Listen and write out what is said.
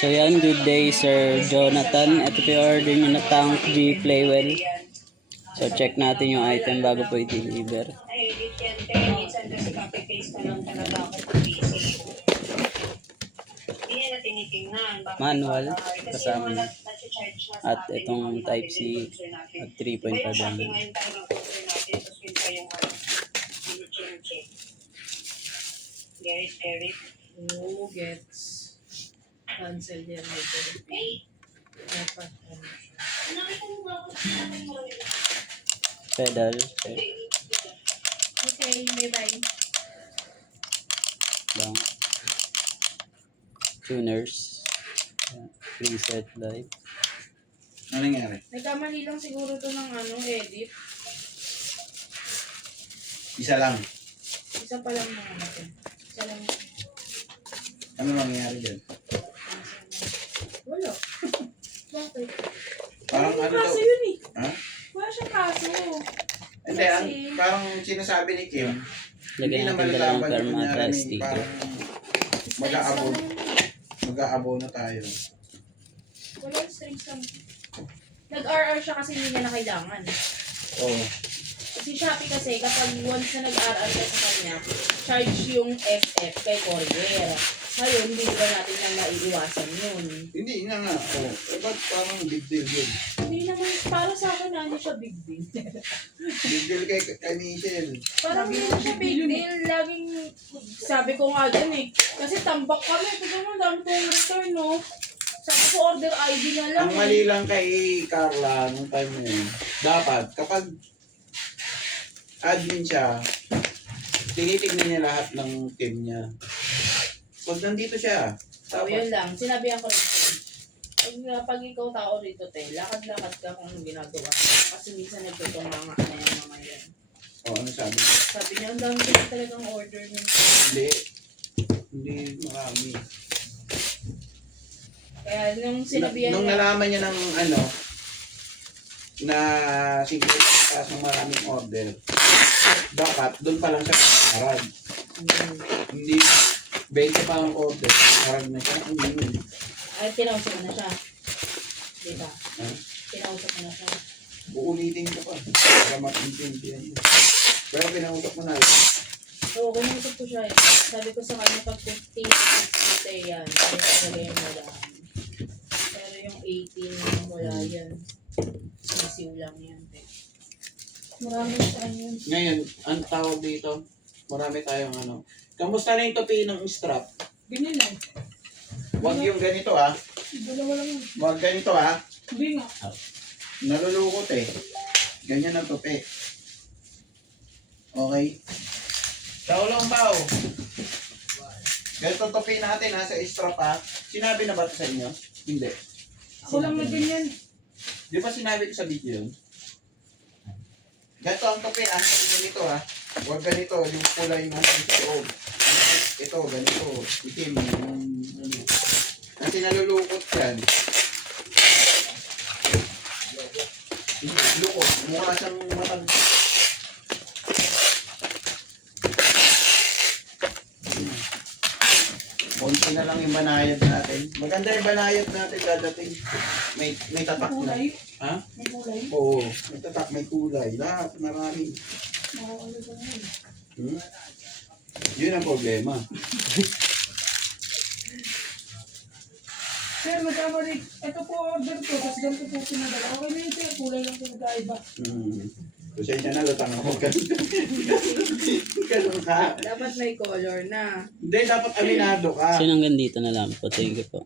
So yan, good day Sir Jonathan. Ito po yung order nyo na tank G Playwell. So check natin yung item bago po i-deliver. Manual kasama niya. At itong type C at 3.5 mm. Oh, gets. Cancel yan later. Dapat ano siya. Pedal. Okay, bye-bye. Lang. Tuners. Preset live. Ano nangyari? Nagkamali lang siguro to ng edit. Isa lang. Isa pa lang mga natin. Isa lang. Ano nangyari dyan? Wala. Bakit? Parang ano kaso daw? yun eh. Ha? Wala siyang kaso. Hindi, parang sinasabi ni Kim, hindi Lagyan na natin dalawang malalaman yung permata kunyari, sticker. parang mag-aabono tayo. Wala yung strings lang. Nag-RR siya kasi hindi niya na kailangan. Oo. Si Shopee kasi kapag once na nag-RR ka sa kanya, charge yung FF kay courier. Ngayon, hindi ba natin lang naiiwasan yun? Hindi na nga. Oo. Ba't parang big deal yun? Hindi naman, para sa akin na hindi siya big deal. Big deal kay Michelle. Parang hindi na siya big deal. Laging, sabi ko nga dyan eh. Kasi tambak kami. Kasi mo, dami kong return, no? Sabi ko, order ID na lang. Ang mali lang kay Carla nung time na yun, dapat kapag admin siya, tinitignan niya lahat ng team niya. Pag nandito siya, So, yun lang. Sinabihan ko rin siya. Pag ikaw tao rito, te, lakad-lakad ka kung anong ginagawa. Kasi minsan nagtutunganga na yung mga yan. ano sabi niya? Sabi niya, ang dami ko talagang order niya. Hindi marami. Kaya nung sinabihan Nung niya, nalaman niya ng na siguro ng maraming order, dapat doon pa lang siya marag. Hindi, 20 pa ang order, marag na siya. Hindi. ay, tinausap mo na siya. Diba? Ha? Tinausap mo na siya. Uulitin ko pa para matintindihan niya. Pero pinausap mo na lang. Oo, kumuusap ko siya eh. Sabi ko sa kanya, pag 15 to 60 yan, kaya talaga yung marami. Pero yung 18, wala yan. Sisiw lang yan. Maraming saan yun. Ngayon, ang tawag dito, marami tayong Kamusta na yung topi ng strap? Ganyan lang. Huwag yung ganito ah. Dalawa lang yun. Huwag ganito ah. Hindi nga. Nalulukot eh. Ganyan ang topi. Okay? Taulong pao. Ganito topi natin ha, sa strap ha. Sinabi na ba ito sa inyo? Hindi. Ako lang na ganyan. Di ba sinabi ko sa video yun? Ganito ang topi ha. Ganito ha. Huwag ganito. Yung kulay ng sa loob. Ito, ganito. Itim. Yung kasi nalulukot yan. Lukot. Mukha siyang matag. Konti na lang yung banayad natin. Maganda yung banayad natin dadating. May tatak na. Ha? May kulay. Oo. May tatak, may kulay. Lahat, marami. Yun ang problema. Sir, magkamali. Ito po order ko, tapos ganito po pinadala. Okay na yun, sir. Kulay lang pinagkaiba. Pasensya na, lutang ako. Ganun ka. Dapat may color na. Hindi, dapat aminado ka. So hanggang dito na lang po. Thank you po.